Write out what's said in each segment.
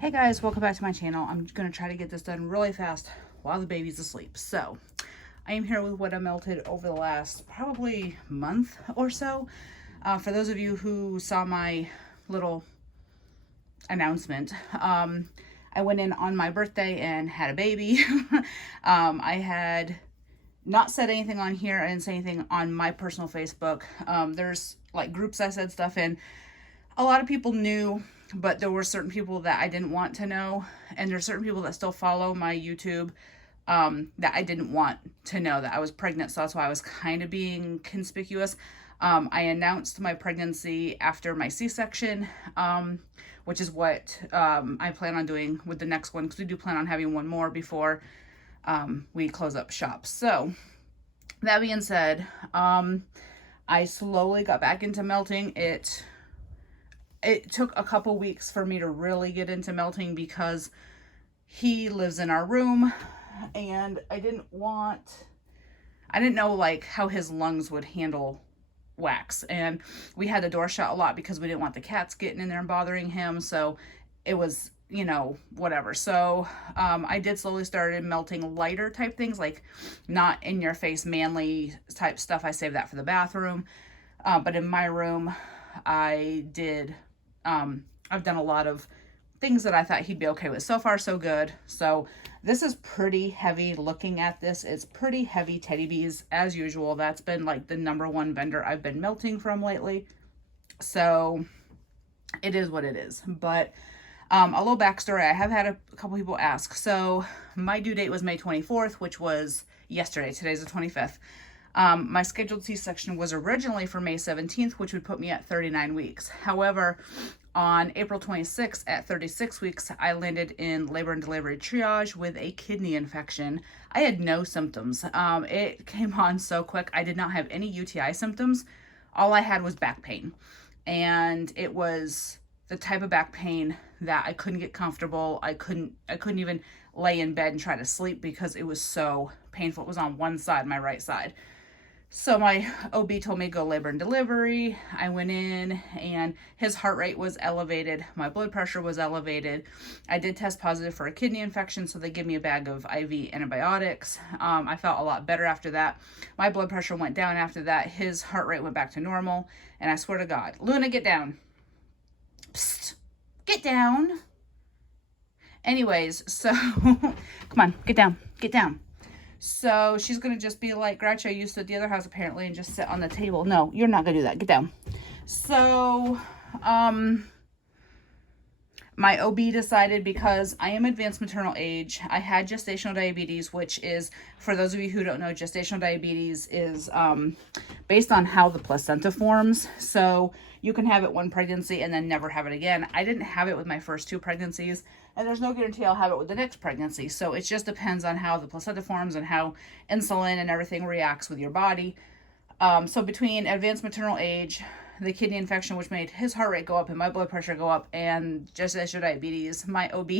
Hey guys, welcome back to my channel. I'm going to try to get this done really fast while the baby's asleep. So I am here with what I melted over the last probably month or so. For those of you who saw my little announcement, I went in on my birthday and had a baby. I had not said anything on here. I didn't say anything on my personal Facebook. There's like groups I said stuff in. A lot of people knew, but there were certain people that I didn't want to know. And there's certain people that still follow my YouTube that I didn't want to know that I was pregnant. So that's why I was kind of being conspicuous. I announced my pregnancy after my C-section, which is what I plan on doing with the next one, because we do plan on having one more before we close up shop. So that being said, I slowly got back into melting. It took a couple weeks for me to really get into melting because he lives in our room and I didn't know like how his lungs would handle wax, and we had the door shut a lot because we didn't want the cats getting in there and bothering him. So it was, whatever. So I did slowly started melting lighter type things, like not in your face manly type stuff. I saved that for the bathroom, but in my room I did I've done a lot of things that I thought he'd be okay with. So far, so good. So this is pretty heavy. Looking at this, it's pretty heavy Teddy Bees as usual. That's been like the #1 vendor I've been melting from lately. So it is what it is. But a little backstory. I have had a couple people ask. So my due date was May 24th, which was yesterday. Today's the 25th. My scheduled C-section was originally for May 17th, which would put me at 39 weeks. However, on April 26th at 36 weeks, I landed in labor and delivery triage with a kidney infection. I had no symptoms. It came on so quick. I did not have any UTI symptoms. All I had was back pain. And it was the type of back pain that I couldn't get comfortable. I couldn't even lay in bed and try to sleep because it was so painful. It was on one side, my right side. So my OB told me to go labor and delivery. I went in and his heart rate was elevated. My blood pressure was elevated. I did test positive for a kidney infection, so they gave me a bag of IV antibiotics. I felt a lot better after that. My blood pressure went down after that. His heart rate went back to normal. And I swear to God, Luna, get down. Psst, get down. Anyways, so come on, get down, get down. So she's going to just be like Groucho used to at the other house apparently and just sit on the table. No, you're not going to do that. Get down. So, my OB decided, because I am advanced maternal age, I had gestational diabetes, which is, for those of you who don't know, gestational diabetes is based on how the placenta forms. So you can have it one pregnancy and then never have it again. I didn't have it with my first 2 pregnancies, and there's no guarantee I'll have it with the next pregnancy. So it just depends on how the placenta forms and how insulin and everything reacts with your body. So between advanced maternal age, the kidney infection, which made his heart rate go up and my blood pressure go up, and gestational diabetes, my OB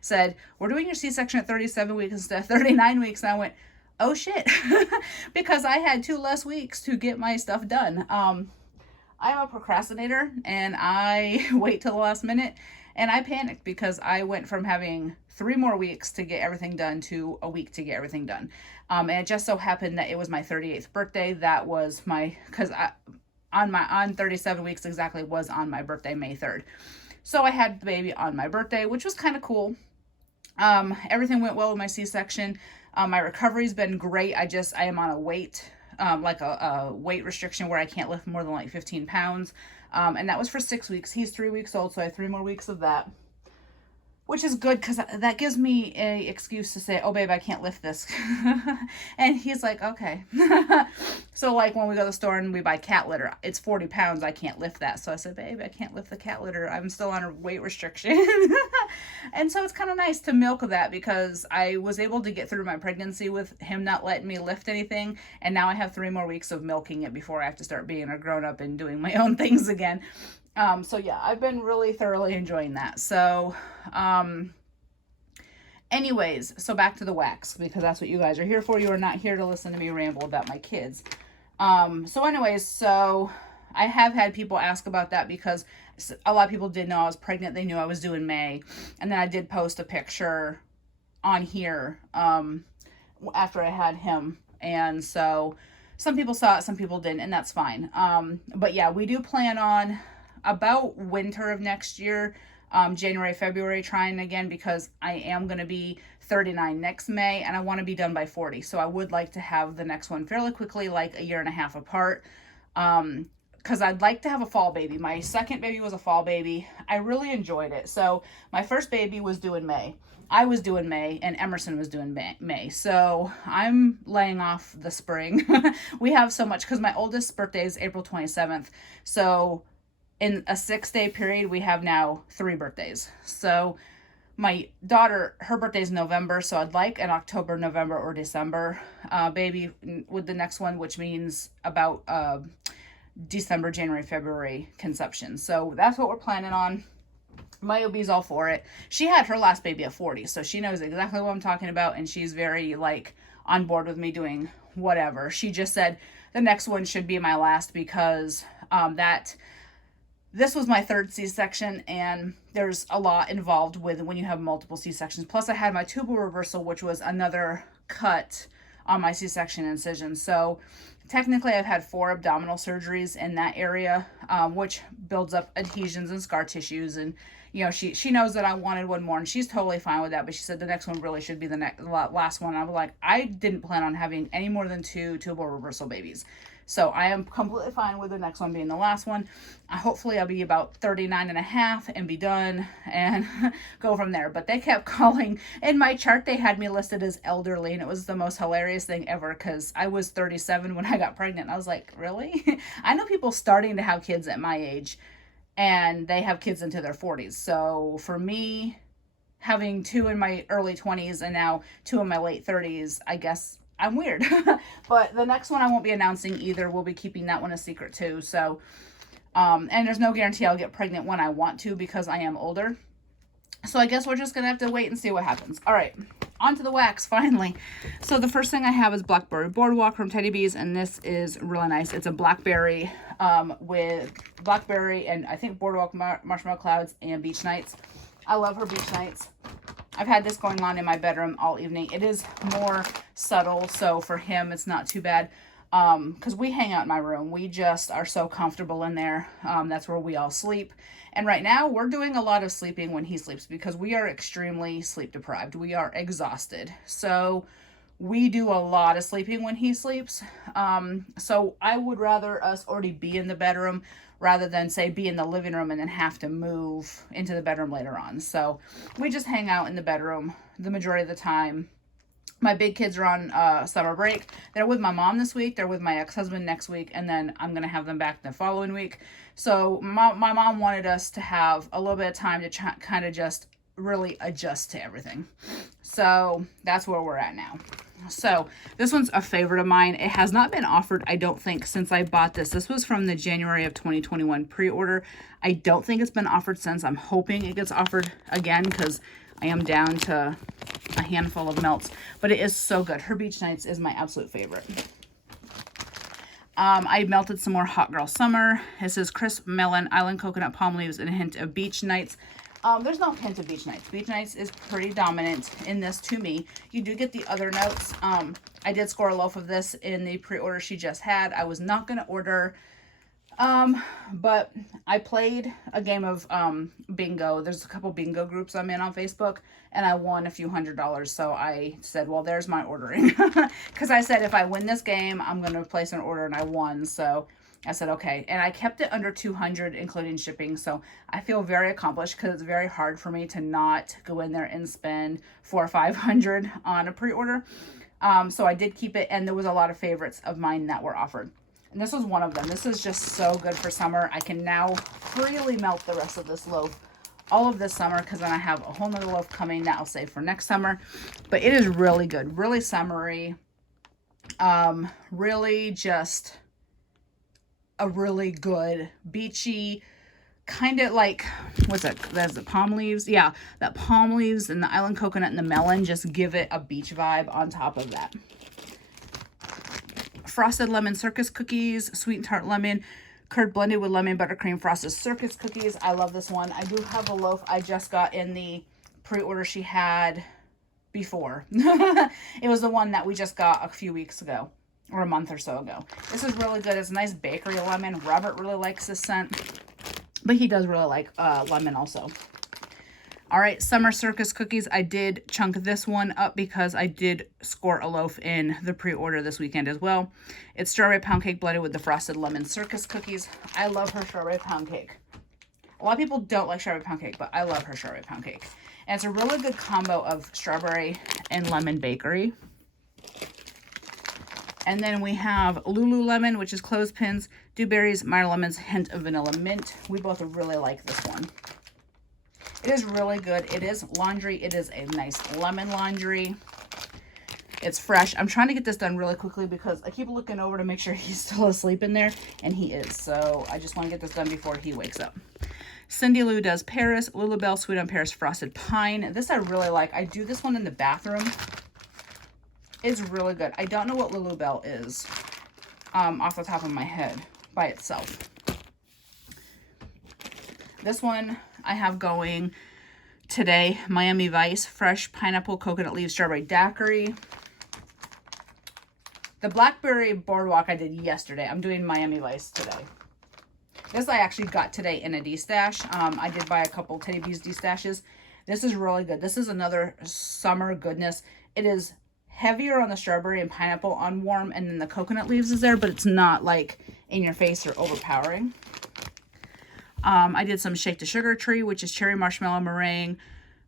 said, we're doing your C-section at 37 weeks instead of 39 weeks. And I went, oh shit, because I had 2 less weeks to get my stuff done. I'm a procrastinator and I wait till the last minute, and I panicked because I went from having 3 more weeks to get everything done to a week to get everything done. And it just so happened that it was my 38th birthday. That was on 37 weeks exactly was on my birthday, May 3rd. So I had the baby on my birthday, which was kind of cool. Everything went well with my C-section. My recovery's been great. I am on a weight, like a weight restriction where I can't lift more than like 15 pounds. And that was for 6 weeks. He's 3 weeks old, so I have 3 more weeks of that, which is good because that gives me a excuse to say, oh babe, I can't lift this. And he's like, okay. So like when we go to the store and we buy cat litter, it's 40 pounds. I can't lift that. So I said, babe, I can't lift the cat litter. I'm still on a weight restriction. And so it's kind of nice to milk that, because I was able to get through my pregnancy with him not letting me lift anything. And now I have 3 more weeks of milking it before I have to start being a grown up and doing my own things again. So yeah, I've been really thoroughly enjoying that. So, anyways, so back to the wax, because that's what you guys are here for. You are not here to listen to me ramble about my kids. So anyways, so I have had people ask about that because a lot of people did know I was pregnant. They knew I was due in May. And then I did post a picture on here after I had him. And so some people saw it, some people didn't, and that's fine. But yeah, we do plan on about winter of next year, January, February, trying again, because I am going to be 39 next May and I want to be done by 40. So I would like to have the next one fairly quickly, like a year and a half apart. Because I'd like to have a fall baby. My second baby was a fall baby. I really enjoyed it. So my first baby was due in May. I was due in May, and Emerson was due in May. So I'm laying off the spring. We have so much, because my oldest birthday is April 27th. So in a 6-day period, we have now 3 birthdays. So my daughter, her birthday is November, so I'd like an October, November, or December baby with the next one, which means about December, January, February conception. So that's what we're planning on. My OB's all for it. She had her last baby at 40, so she knows exactly what I'm talking about, and she's very, like, on board with me doing whatever. She just said the next one should be my last because this was my 3rd C-section, and there's a lot involved with when you have multiple C-sections. Plus, I had my tubal reversal, which was another cut on my C-section incision. So technically, I've had 4 abdominal surgeries in that area, which builds up adhesions and scar tissues. And, you know, she knows that I wanted one more, and she's totally fine with that. But she said the next one really should be the last one. I was like, I didn't plan on having any more than 2 tubal reversal babies. So I am completely fine with the next one being the last one. Hopefully I'll be about 39 and a half and be done and go from there. But they kept calling. In my chart, they had me listed as elderly, and it was the most hilarious thing ever because I was 37 when I got pregnant. I was like, really? I know people starting to have kids at my age, and they have kids into their 40s. So for me, having 2 in my early 20s and now 2 in my late 30s, I guess I'm weird. But the next one I won't be announcing either. We'll be keeping that one a secret too. So, and there's no guarantee I'll get pregnant when I want to because I am older. So I guess we're just going to have to wait and see what happens. All right, on to the wax, finally. So the first thing I have is Blackberry Boardwalk from Teddy Bees, and this is really nice. It's a blackberry with blackberry and I think Boardwalk Marshmallow Clouds and Beach Nights. I love her Beach Nights. I've had this going on in my bedroom all evening. It is more subtle, so for him, it's not too bad. Because we hang out in my room. We just are so comfortable in there. That's where we all sleep. And right now, we're doing a lot of sleeping when he sleeps because we are extremely sleep deprived. We are exhausted. So we do a lot of sleeping when he sleeps. So I would rather us already be in the bedroom rather than, say, be in the living room and then have to move into the bedroom later on. So we just hang out in the bedroom the majority of the time. My big kids are on summer break. They're with my mom this week. They're with my ex-husband next week. And then I'm going to have them back the following week. So my mom wanted us to have a little bit of time to kind of just really adjust to everything. So that's where we're at now. So this one's a favorite of mine. It has not been offered, I don't think, since I bought this. This was from the January of 2021 pre-order. I don't think it's been offered since. I'm hoping it gets offered again because I am down to a handful of melts. But it is so good. Her Beach Nights is my absolute favorite. I melted some more Hot Girl Summer. This is crisp melon, island coconut, palm leaves, and a hint of Beach Nights. There's no hint of Beach Nights. Beach Nights is pretty dominant in this to me. You do get the other notes. I did score a loaf of this in the pre-order she just had. I was not going to order, but I played a game of bingo. There's a couple bingo groups I'm in on Facebook, and I won a few $100. So I said, well, there's my ordering. Because I said, if I win this game, I'm going to place an order, and I won. So I said, okay. And I kept it under 200, including shipping. So I feel very accomplished because it's very hard for me to not go in there and spend $400 or $500 on a pre-order. So I did keep it. And there was a lot of favorites of mine that were offered. And this was one of them. This is just so good for summer. I can now freely melt the rest of this loaf all of this summer because then I have a whole nother loaf coming that I'll save for next summer. But it is really good. Really summery. Really just a really good beachy kind of like, what's that? That's the palm leaves. Yeah, that palm leaves and the island coconut and the melon just give it a beach vibe on top of that. Frosted Lemon Circus Cookies, Sweet and Tart Lemon, curd blended with lemon buttercream frosted circus cookies. I love this one. I do have a loaf I just got in the pre-order she had before. It was the one that we just got a few weeks ago or a month or so ago. This is really good. It's a nice bakery lemon. Robert really likes this scent, but he does really like lemon also. All right, Summer Circus cookies. I did chunk this one up because I did score a loaf in the pre-order this weekend as well. It's strawberry pound cake blended with the frosted lemon circus cookies. I love her strawberry pound cake. A lot of people don't like strawberry pound cake, but I love her strawberry pound cake. And it's a really good combo of strawberry and lemon bakery. And then we have Lululemon, which is clothespins, dewberries, Meyer lemons, hint of vanilla mint. We both really like this one. It is really good. It is laundry. It is a nice lemon laundry. It's fresh. I'm trying to get this done really quickly because I keep looking over to make sure he's still asleep in there, and he is. So I just want to get this done before he wakes up. Cindy Lou does Paris. Lulabelle Sweet on Paris Frosted Pine. This I really like. I do this one in the bathroom. It's really good. I don't know what Lulabelle is off the top of my head by itself. This one I have going today, Miami Vice, fresh pineapple, coconut leaves, strawberry daiquiri. The Blackberry Boardwalk I did yesterday. I'm doing Miami Vice today. This I actually got today in a D-stash. I did buy a couple Teddy Bees D-stashes. This is really good. This is another summer goodness. It is heavier on the strawberry and pineapple on warm, and then the coconut leaves is there, but it's not like in your face or overpowering. I did some Shake the Sugar Tree, which is cherry marshmallow meringue,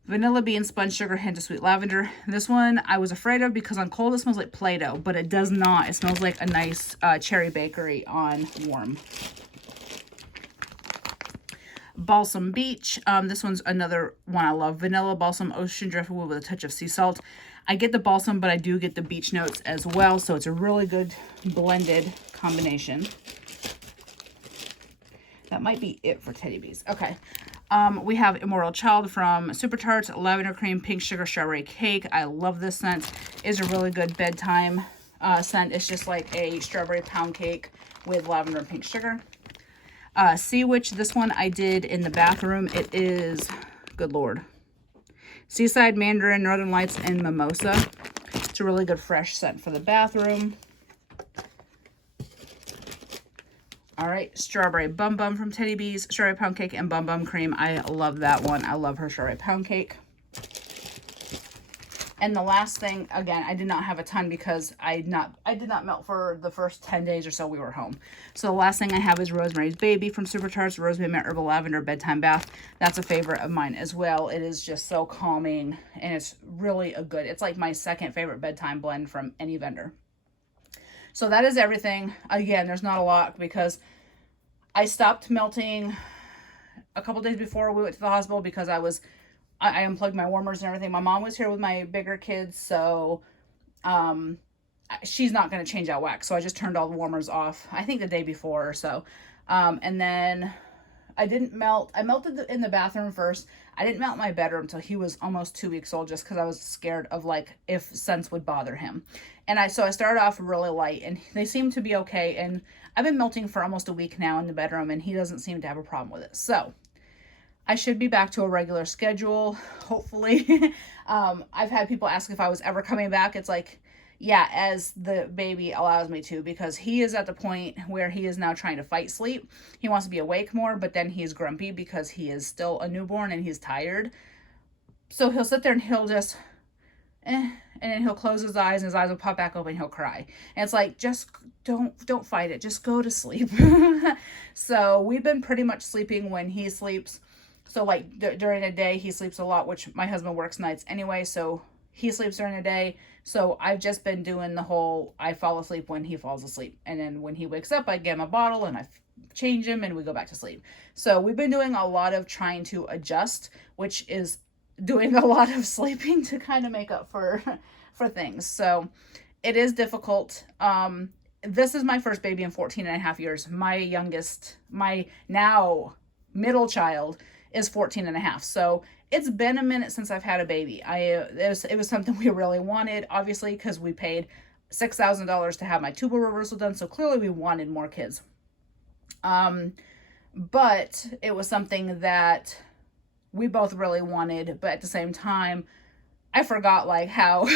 vanilla bean, sponge sugar, hint of sweet lavender. This one I was afraid of because on cold it smells like Play-Doh, but it does not. It smells like a nice cherry bakery on warm. Balsam Beach. This one's another one I love. Vanilla balsam ocean driftwood with a touch of sea salt. I get the balsam, but I do get the beach notes as well, so it's a really good blended combination. That might be it for Teddy Bees. Okay. We have Immortal Child from Super Tarts, lavender cream, pink sugar, strawberry cake. I love this scent. It's a really good bedtime scent. It's just like a strawberry pound cake with lavender and pink sugar. Sea Witch, this one I did in the bathroom. It is, good Lord, Seaside, Mandarin, Northern Lights, and Mimosa. It's a really good fresh scent for the bathroom. All right, Strawberry Bum Bum from Teddy Bees, Strawberry Pound Cake, and Bum Bum Cream. I love that one. I love her Strawberry Pound Cake. And the last thing, again, I did not have a ton because I did not melt for the first 10 days or so we were home. So the last thing I have is Rosemary's Baby from Super Tarts, Rosemary Mint Herbal Lavender Bedtime Bath. That's a favorite of mine as well. It is just so calming, and it's really a good, it's like my second favorite bedtime blend from any vendor. So that is everything. Again, there's not a lot because I stopped melting a couple days before we went to the hospital because I unplugged my warmers and everything. My mom was here with my bigger kids, so she's not going to change out wax. So I just turned all the warmers off, I think the day before or so. And then I didn't melt. I melted in the bathroom first. I didn't melt in my bedroom until he was almost 2 weeks old just because I was scared of like if scents would bother him. And so I started off really light and they seem to be okay. And I've been melting for almost a week now in the bedroom and he doesn't seem to have a problem with it. So I should be back to a regular schedule, hopefully. I've had people ask if I was ever coming back. It's like, yeah, as the baby allows me to, because he is at the point where he is now trying to fight sleep. He wants to be awake more, but then he's grumpy because he is still a newborn and he's tired. So he'll sit there and he'll just, and then he'll close his eyes and his eyes will pop back open and he'll cry. And it's like, just don't fight it. Just go to sleep. So we've been pretty much sleeping when he sleeps. So like during the day, he sleeps a lot, which my husband works nights anyway. So he sleeps during the day. So I've just been doing the whole, I fall asleep when he falls asleep. And then when he wakes up, I get him a bottle and I change him and we go back to sleep. So we've been doing a lot of trying to adjust, which is doing a lot of sleeping to kind of make up for things. So it is difficult. This is my first baby in 14 and a half years. My youngest, my now middle child is 14 and a half. So it's been a minute since I've had a baby. It was something we really wanted, obviously, because we paid $6,000 to have my tubal reversal done. So clearly we wanted more kids. But it was something that we both really wanted, but at the same time, I forgot like how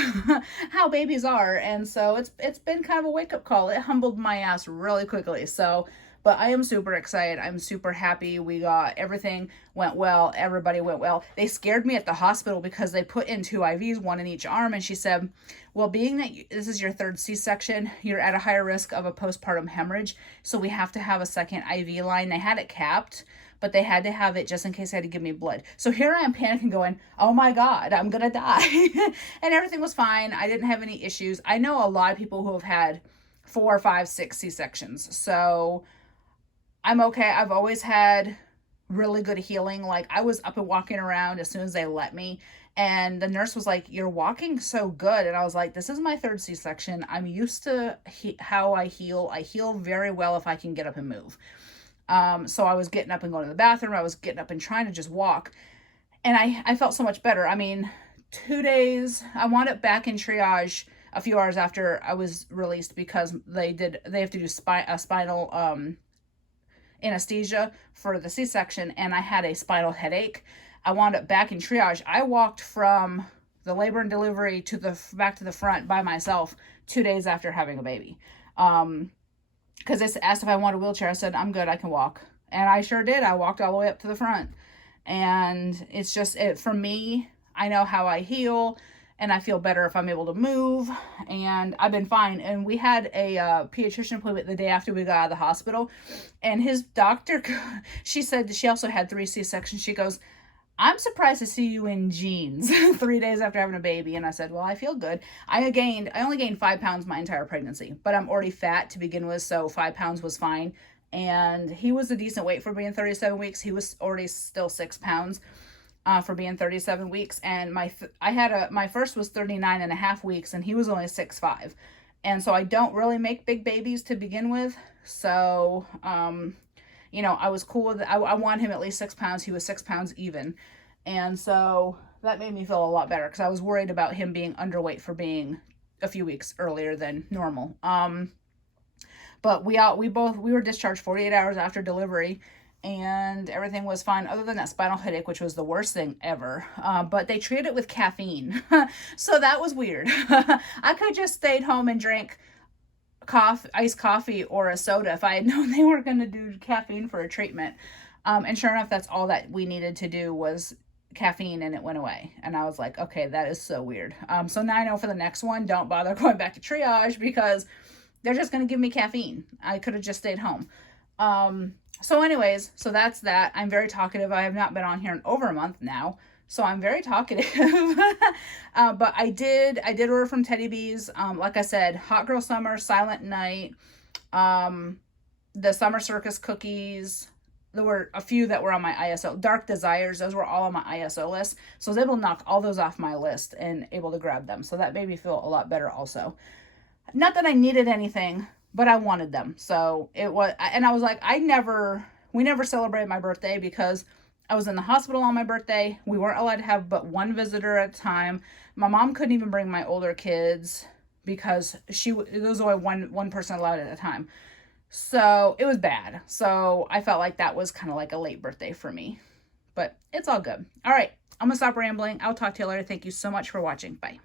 how babies are, and so it's been kind of a wake up call. It humbled my ass really quickly. So, but I am super excited. I'm super happy. We got everything went well. Everybody went well. They scared me at the hospital because they put in 2 IVs, one in each arm, and she said, "Well, being that this is your third C-section, you're at a higher risk of a postpartum hemorrhage, so we have to have a second IV line." They had it capped, but they had to have it just in case they had to give me blood. So here I am panicking going, oh my God, I'm going to die. And everything was fine. I didn't have any issues. I know a lot of people who have had 4, 5, 6 C-sections. So I'm okay. I've always had really good healing. Like I was up and walking around as soon as they let me. And the nurse was like, you're walking so good. And I was like, this is my third C-section. I'm used to how I heal. I heal very well if I can get up and move. So I was getting up and going to the bathroom. I was getting up and trying to just walk. And I felt so much better. I mean, 2 days, I wound up back in triage a few hours after I was released because they have to do spinal anesthesia for the C-section, and I had a spinal headache. I wound up back in triage. I walked from the labor and delivery to the back to the front by myself 2 days after having a baby. Because they asked if I wanted a wheelchair. I said, I'm good, I can walk. And I sure did. I walked all the way up to the front. And it's just, for me, I know how I heal, and I feel better if I'm able to move, and I've been fine. And we had a pediatrician appointment the day after we got out of the hospital, and his doctor, she said she also had 3 C-sections. She goes, I'm surprised to see you in jeans 3 days after having a baby. And I said, well, I feel good. I only gained 5 pounds my entire pregnancy, but I'm already fat to begin with. So 5 pounds was fine. And he was a decent weight for being 37 weeks. He was already still 6 pounds for being 37 weeks. And my first was 39 and a half weeks, and he was only 6'5". And so I don't really make big babies to begin with. So, I was cool with it. I want him at least 6 pounds. He was 6 pounds even. And so that made me feel a lot better because I was worried about him being underweight for being a few weeks earlier than normal. But we were discharged 48 hours after delivery, and everything was fine other than that spinal headache, which was the worst thing ever. But they treated it with caffeine. So that was weird. I could just stayed home and drank iced coffee or a soda if I had known they were going to do caffeine for a treatment. And sure enough, that's all that we needed to do was caffeine, and it went away. And I was like, okay, that is so weird. So now I know for the next one, don't bother going back to triage because they're just going to give me caffeine. I could have just stayed home. So anyways, so that's that. I'm very talkative. I have not been on here in over a month now. So I'm very talkative. But I did order from Teddy Bees. Like I said, Hot Girl Summer, Silent Night, the Summer Circus cookies. There were a few that were on my ISO. Dark Desires, those were all on my ISO list. So I was able to knock all those off my list and able to grab them. So that made me feel a lot better also. Not that I needed anything, but I wanted them. So it was, and I was like, we never celebrated my birthday because I was in the hospital on my birthday. We weren't allowed to have but one visitor at a time. My mom couldn't even bring my older kids because there was only one person allowed at a time. So it was bad. So I felt like that was kind of like a late birthday for me. But it's all good. All right, I'm going to stop rambling. I'll talk to you later. Thank you so much for watching. Bye.